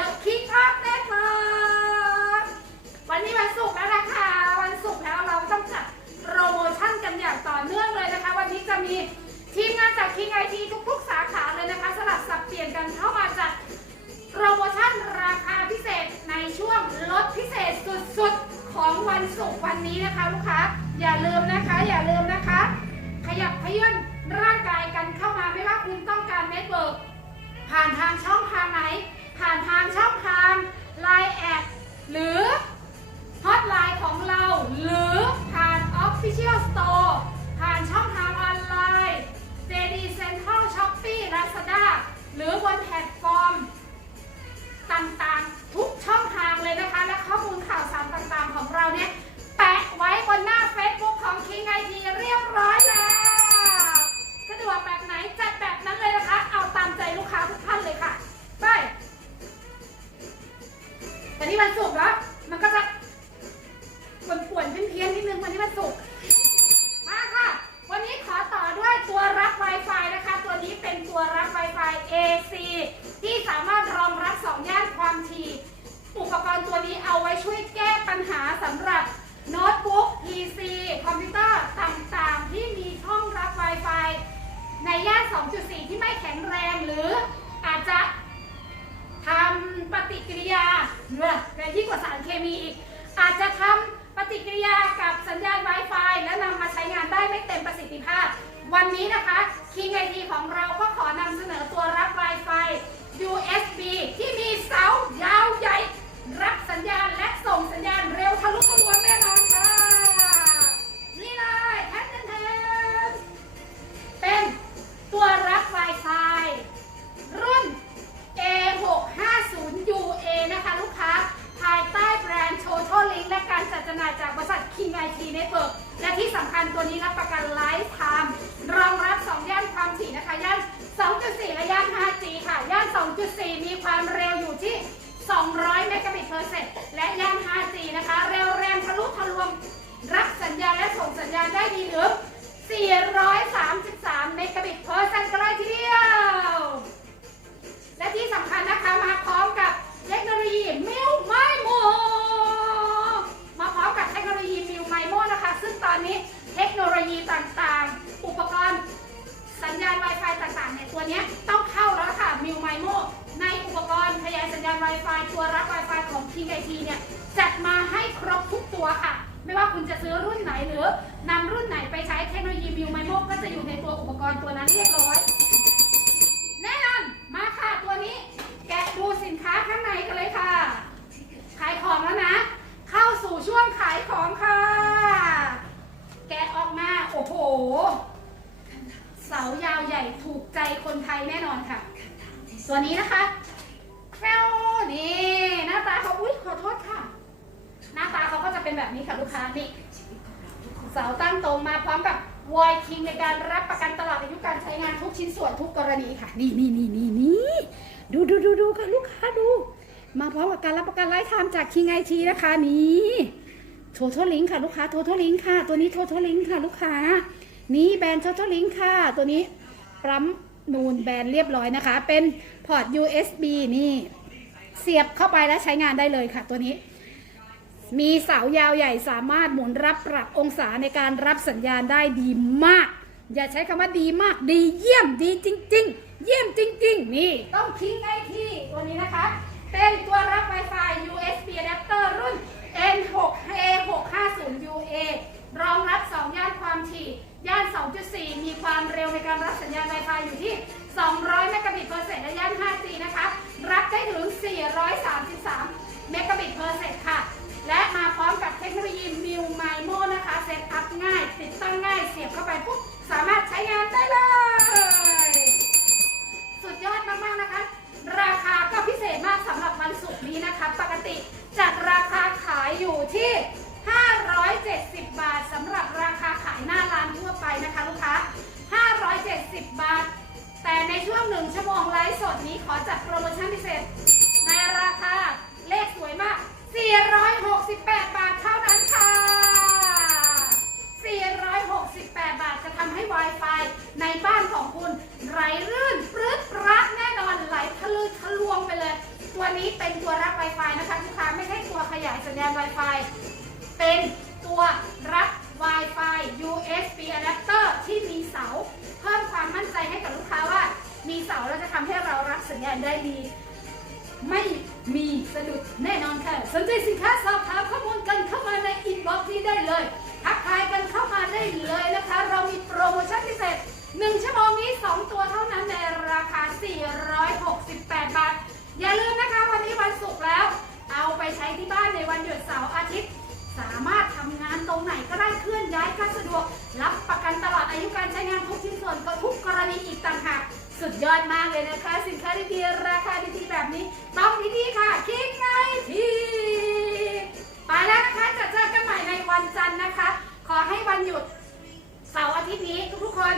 The King of Network วันนี้วันศุกร์แล้วนะคะ วันศุกร์แล้วเราต้องจัดโปรโมชั่นกันอย่างต่อเนื่องเลยนะคะ วันนี้จะมีทีมงานจาก King IT ทุกๆ สาขาเลยนะคะ สลับสับเปลี่ยนกันเข้ามาจัดโปรโมชั่นราคาพิเศษในช่วงลดพิเศษสุดๆ ของวันศุกร์วันนี้นะคะลูกค้าอย่าลืมนะคะ อย่าลืมนะคะ ขยับขยื่นร่างกายกันเข้ามาไม่ว่าคุณต้องการเน็ตเวิร์กผ่านทางช่องทางไหน ผ่านทางช่องท หรืออาจจะทำปฏิกิริยาเนื้อในยิ่งกว่าสารเคมีอีก อาจจะทำปฏิกิริยากับสัญญาณ Wi-Fi และนำมาใช้งานได้ไม่เต็มประสิทธิภาพ วันนี้นะคะคิงไอทีของเราก็ขอนำเสนอตัวรับ Wi-Fi USB ที่มี 200 เมกะบิตเ e อร์เซกและย่าน 5G นะคะ เร็วแรงทะลุทะลวง รับสัญญาณและส่งสัญญาณได้ดีถึง433 เมกะบิตเ e อร์เซกกันเลยทีเดียว และที่สำคัญนะคะมาพร้อมกับเทคโนโลยีมิวไมโมมาพร้อมกับเทคโนโลยีมิวไมโมนะคะ ซึ่งตอนนี้เทคโนโลยีต่างๆ อุปกรณ์สัญญาณ Wi-Fi ต่างๆเนี่ยตัวเนี้ Wi-Fi ตัวรับ Wi-Fi ของ King IT เนี่ยจัดมาให้ครบทุกตัวค่ะ ไม่ว่าคุณจะซื้อรุ่นไหนหรือนำรุ่นไหนไปใช้เทคโนโลยีมิวไมโมก็จะอยู่ในตัวอุปกรณ์ตัวนั้นเรียบร้อย แน่นอนมาค่ะตัวนี้ แกะดูสินค้าข้างในกันเลยค่ะ ขายของแล้วนะ เข้าสู่ช่วงขายของค่ะ แกะออกมา โอ้โห เสายาวใหญ่ถูกใจคนไทยแน่นอนค่ะ ตัวนี้นะคะ เขาก็จะเป็นแบบนี้ค่ะลูกค้านี่เสาตั้งตรงมาพร้อมกับวอยคิงในการรับประกันตลอดอายุการใช้งานทุกชิ้นส่วนทุกกรณีค่ะ นี่นี่นี่นี่นี่ดูดูดูดูค่ะลูกค้าดู มาพร้อมกับการรับประกันไลฟ์ไทม์จากคิงไอทีนะคะนี่โททลิงค่ะลูกค้าโททลิงค่ะ ตัวนี้โททลิงค่ะลูกค้า นี่แบรนด์โททลิงค่ะ ตัวนี้ปั๊มนูนแบรนด์เรียบร้อยนะคะ เป็นพอร์ต USB นี่ เสียบเข้าไปแล้วใช้งานได้เลยค่ะตัวนี้ มีเสายาวใหญ่สามารถหมุนรับปรับองศาในการรับสัญญาณได้ดีมาก อย่าใช้คำว่าดีมากดีเยี่ยมดีจริง ๆ เยี่ยมจริง ๆ นี่ ต้องทิ้งไอทีตัวนี้นะคะ เป็นตัวรับ Wi-Fi USB adapter รุ่น N6A650UA รองรับ 2 ย่านความถี่ ย่าน 2.4 มีความเร็วในการรับสัญญาณ Wi-Fi อยู่ที่ 200 เมกะบิตเ e อร์เซกและย่าน 5 ขอจัดโปร ดีไม่มีสะดุดแน่นอนค่ะ สนใจสินค้าสอบถามข้อมูลกันเข้ามาในอินบ็อกซ์นี้ได้เลยทักทายกันเข้ามาได้เลยนะคะ เรามีโปรโมชั่นพิเศษ 1 ชั่วโมงนี้ 2 ตัวเท่านั้นในราคา 468 บาท อย่าลืมนะคะวันนี้วันศุกร์แล้ว เอาไปใช้ที่บ้านในวันหยุดเสาร์อาทิตย์ สามารถทำงานตรงไหนก็ได้เคลื่อนย้ายก็สะดวก รับประกันตลอดอายุการใช้งานทุก อดมากเลยนะคะ สินค้าดีๆราคาดีๆแบบนี้ ต้องที่นี่ค่ะ คิดไงทีไปแล้วนะคะจะเจอกันใหม่ในวันจันทร์นะคะ ขอให้วันหยุดเสาร์อาทิตย์นี้ทุกๆคน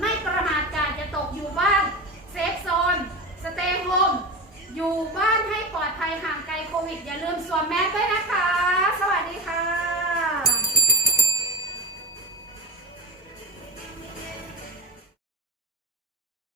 ไม่ประมาทการจะตกอยู่บ้านเซฟโซนสเตย์โฮมอยู่บ้านให้ปลอดภัยห่างไกลโควิด อย่าลืมสวมแมสด้วยนะคะ สวัสดีค่ะ